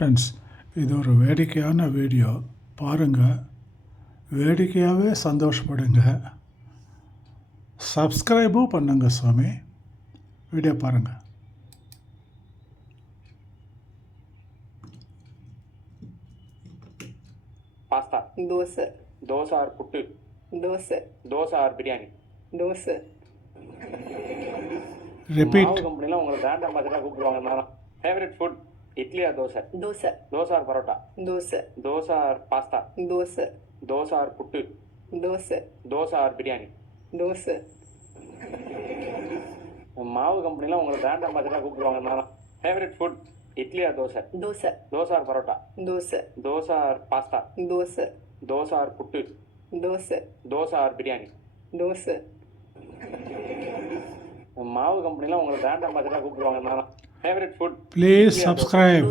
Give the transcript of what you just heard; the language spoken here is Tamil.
ஃப்ரெண்ட்ஸ், இது ஒரு வேடிக்கையான வீடியோ பாருங்கள். வேடிக்கையாகவே சந்தோஷப்படுங்க. சப்ஸ்கிரைபும் பண்ணுங்க சுவாமி. வீடியோ பாருங்கள். पास्ता, दोसा, दोसा और पुट्टू, दोसा, दोसा और बिरयानी. दोसा, ரிப்பீட். மாவு கம்பெனில உங்களை பிராண்ட் அம்பாசிடரா கூப்பிடுவாங்க. Favourite food idli or dosa, dosa, dosa or parotta, dosa, dosa or pasta, dosa, dosa or puttu, dosa, dosa or biryani. Dosa, மாவு கம்பெனில உங்களை பிராண்ட் அம்பாசிடரா கூப்பிடுவாங்க. Favourite food idli or dosa, dosa, dosa or parotta, dosa, dosa or pasta, dosa, dosa or puttu, dosa, dosa or biryani. Dosa, மாவு கம்பெனில உங்களை பிராண்ட் அம்பாசிடரா கூப்பிடுவாங்க. Favourite food please subscribe.